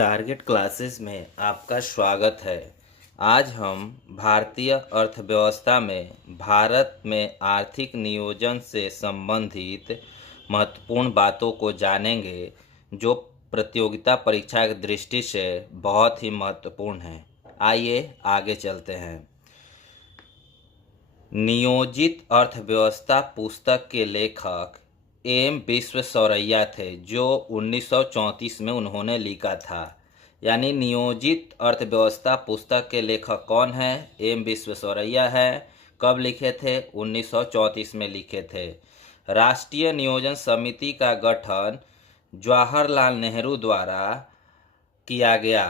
Target classes में आपका स्वागत है। आज हम भारतीय अर्थव्यवस्था में भारत में आर्थिक नियोजन से संबंधित महत्वपूर्ण बातों को जानेंगे, जो प्रतियोगिता परीक्षा की दृष्टि से बहुत ही महत्वपूर्ण है। आइए आगे चलते हैं। नियोजित अर्थव्यवस्था पुस्तक के लेखक एम विश्वेश्वरैया थे, जो 1934 में उन्होंने लिखा था। यानी नियोजित अर्थव्यवस्था पुस्तक के लेखक कौन है? एम विश्वेश्वरैया है। कब लिखे थे? 1934 में लिखे थे। राष्ट्रीय नियोजन समिति का गठन जवाहरलाल नेहरू द्वारा किया गया।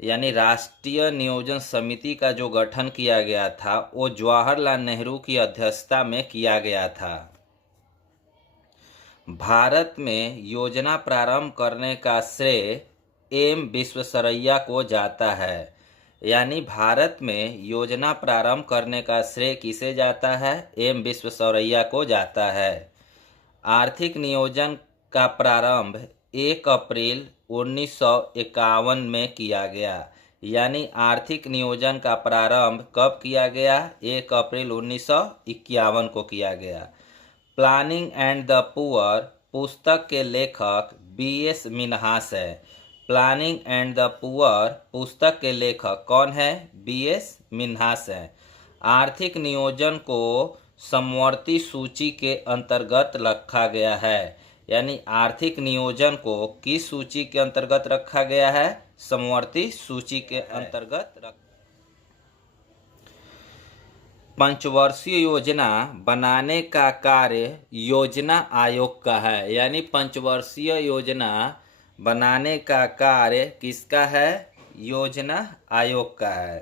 यानी राष्ट्रीय नियोजन समिति का जो गठन किया गया था वो जवाहरलाल नेहरू की अध्यक्षता में किया गया था। भारत में योजना प्रारंभ करने का श्रेय एम विश्वेश्वरैया को जाता है। यानी भारत में योजना प्रारंभ करने का श्रेय किसे जाता है? एम विश्वेश्वरैया को जाता है। आर्थिक नियोजन का प्रारंभ 1 अप्रैल 1951 में किया गया। यानी आर्थिक नियोजन का प्रारंभ कब किया गया? 1 अप्रैल 1951 को किया गया। प्लानिंग एंड द पुअर पुस्तक के लेखक बी.एस. मिन्हास है। प्लानिंग एंड द पुअर पुस्तक के लेखक कौन है? बी.एस. मिन्हास है। आर्थिक नियोजन को समवर्ती सूची के अंतर्गत रखा गया है। यानी आर्थिक नियोजन को किस सूची के अंतर्गत रखा गया है? समवर्ती सूची के अंतर्गत। पंचवर्षीय योजना बनाने का कार्य योजना आयोग का है। यानी पंचवर्षीय योजना बनाने का कार्य किसका है? योजना आयोग का है।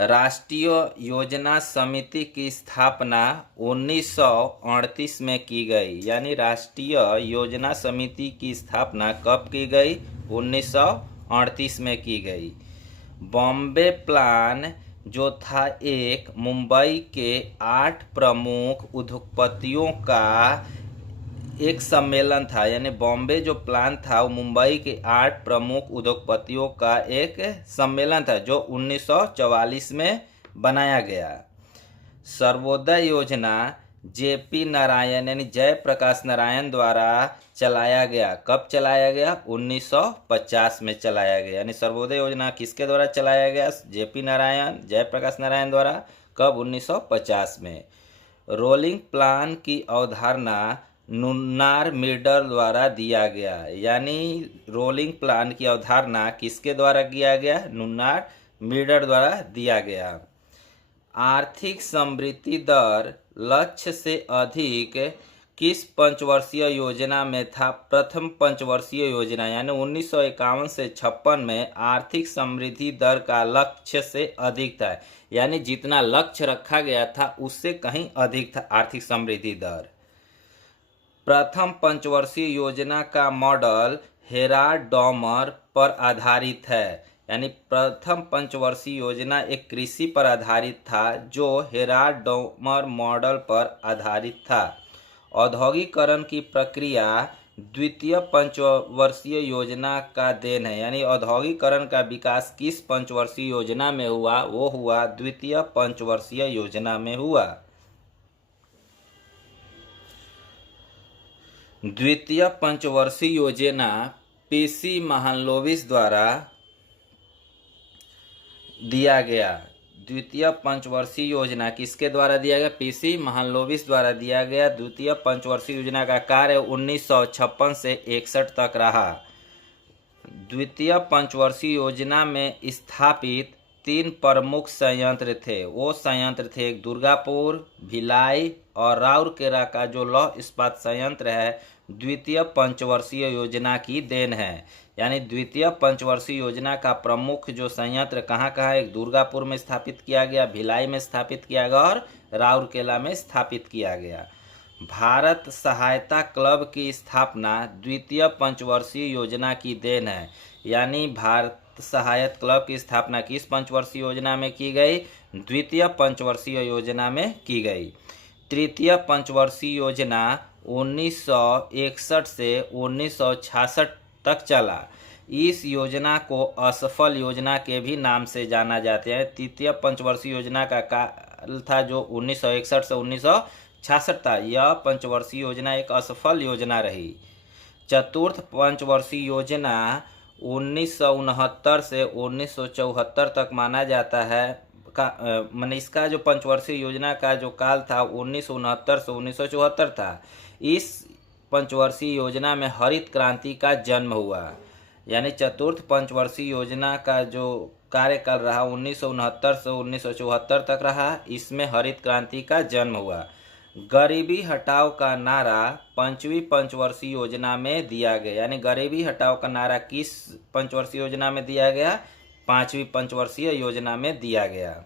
राष्ट्रीय योजना समिति की स्थापना 1938 में की गई। यानी राष्ट्रीय योजना समिति की स्थापना कब की गई? 1938 में की गई। बॉम्बे प्लान जो था एक मुंबई के 8 प्रमुख उद्योगपतियों का एक सम्मेलन था। यानी बॉम्बे जो प्लान था वो मुंबई के 8 प्रमुख उद्योगपतियों का एक सम्मेलन था, जो 1944 में बनाया गया। सर्वोदय योजना जे.पी. नारायण यानी जयप्रकाश नारायण द्वारा चलाया गया। कब चलाया गया? 1950 में चलाया गया। यानी सर्वोदय योजना किसके द्वारा चलाया गया? जे.पी. नारायण, जयप्रकाश नारायण द्वारा। कब? 1950 में। रोलिंग प्लान की अवधारणा नुन्नार मिर्डर द्वारा दिया गया। यानी रोलिंग प्लान की अवधारणा किसके द्वारा किया गया? नुन्नार मिर्डर द्वारा दिया गया। आर्थिक समृद्धि दर लक्ष्य से अधिक किस पंचवर्षीय योजना में था? प्रथम पंचवर्षीय योजना यानी 1951 से 56 में आर्थिक समृद्धि दर का लक्ष्य से अधिक था। यानी जितना लक्ष्य रखा गया था उससे कहीं अधिक था आर्थिक समृद्धि दर। प्रथम पंचवर्षीय योजना का मॉडल हेराल्ड डॉमर पर आधारित है। यानी प्रथम पंचवर्षीय योजना एक कृषि पर आधारित था, जो हेराल्ड डॉमर मॉडल पर आधारित था। औद्योगिकरण की प्रक्रिया द्वितीय पंचवर्षीय योजना का देन है। यानी औद्योगिकरण का विकास किस पंचवर्षीय योजना में हुआ? वो हुआ द्वितीय पंचवर्षीय योजना में हुआ। द्वितीय पंचवर्षीय योजना पी.सी. महालनोबिस द्वारा दिया गया। द्वितीय पंचवर्षीय योजना किसके द्वारा दिया गया? पी.सी. महालनोबिस द्वारा दिया गया। द्वितीय पंचवर्षीय योजना का कार्य 1956 से 61 तक रहा। द्वितीय पंचवर्षीय योजना में स्थापित 3 प्रमुख संयंत्र थे। वो संयंत्र थे एक दुर्गापुर, भिलाई और राउरकेला का जो लौह इस्पात संयंत्र है, द्वितीय पंचवर्षीय योजना की देन है। यानी द्वितीय पंचवर्षीय योजना का प्रमुख जो संयंत्र कहाँ कहाँ? एक दुर्गापुर में स्थापित किया गया, भिलाई में स्थापित किया गया और राउरकेला में स्थापित किया गया। भारत सहायता क्लब की स्थापना द्वितीय पंचवर्षीय योजना की देन है। यानी भारत सहायता क्लब की स्थापना किस पंचवर्षीय योजना में की गई? द्वितीय पंचवर्षीय योजना में की गई। तृतीय पंचवर्षीय योजना 1961 से 1966 तक चला। इस योजना को असफल योजना के भी नाम से जाना जाते हैं। तृतीय पंचवर्षीय योजना का काल था जो 1961 से 1966 था। यह पंचवर्षीय योजना एक असफल योजना रही। चतुर्थ पंचवर्षीय योजना 1969 से 1974 तक माना जाता है मैंने इसका जो पंचवर्षीय योजना का जो काल था 1969 से 1974 था। इस पंचवर्षीय योजना में हरित क्रांति का जन्म हुआ। यानी चतुर्थ पंचवर्षीय योजना का जो कार्यकाल रहा 1969 से 1974 तक रहा। इसमें हरित क्रांति का जन्म हुआ। गरीबी हटाओ का नारा पांचवी पंचवर्षीय योजना में दिया गया। यानी गरीबी हटाओ का नारा किस पंचवर्षीय योजना में दिया गया? पांचवी पंचवर्षीय योजना में दिया गया।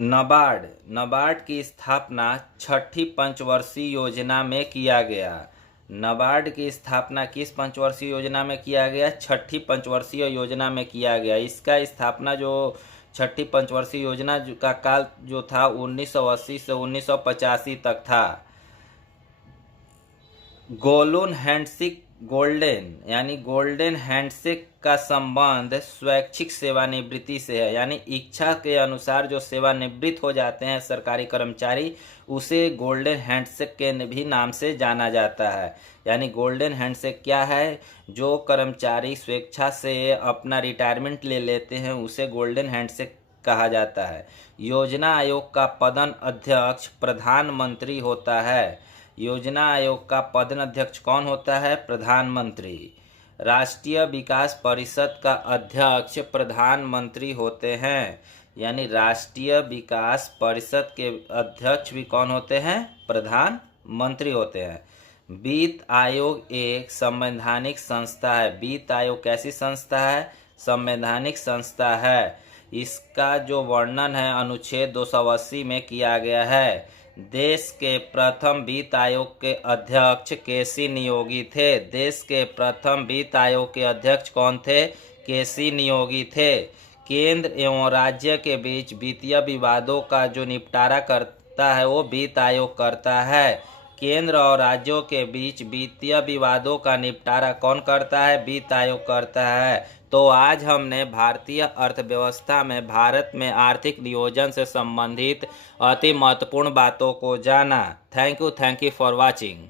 नाबार्ड की स्थापना छठी पंचवर्षीय योजना में किया गया। नाबार्ड की स्थापना किस पंचवर्षीय योजना में किया गया? छठी पंचवर्षीय योजना में किया गया। इसका स्थापना जो छठी पंचवर्षीय योजना का काल जो था 1980 से 1985 तक था। गोल्डन हैंडशेक का संबंध स्वैच्छिक सेवानिवृत्ति से है। यानी इच्छा के अनुसार जो सेवानिवृत्त हो जाते हैं सरकारी कर्मचारी, उसे गोल्डन हैंडशेक के भी नाम से जाना जाता है। यानी गोल्डन हैंडशेक क्या है? जो कर्मचारी स्वेच्छा से अपना रिटायरमेंट ले लेते हैं उसे गोल्डन हैंडशेक कहा जाता है। योजना आयोग का पदन अध्यक्ष प्रधानमंत्री होता है। योजना आयोग का पदन अध्यक्ष कौन होता है? प्रधानमंत्री। राष्ट्रीय विकास परिषद का अध्यक्ष प्रधानमंत्री होते हैं। यानी राष्ट्रीय विकास परिषद के अध्यक्ष भी कौन होते हैं? प्रधानमंत्री होते हैं। वित्त आयोग एक संवैधानिक संस्था है। वित्त आयोग कैसी संस्था है? संवैधानिक संस्था है। इसका जो वर्णन है अनुच्छेद 280 में किया गया है। देश के प्रथम वित्त आयोग के अध्यक्ष केसी नियोगी थे। देश के प्रथम वित्त आयोग के अध्यक्ष कौन थे? केसी नियोगी थे। केंद्र एवं राज्य के बीच वित्तीय विवादों का जो निपटारा करता है वो वित्त आयोग करता है। केंद्र और राज्यों के बीच वित्तीय विवादों का निपटारा कौन करता है? वित्त आयोग करता है। तो आज हमने भारतीय अर्थव्यवस्था में भारत में आर्थिक नियोजन से संबंधित अति महत्वपूर्ण बातों को जाना। Thank you for watching.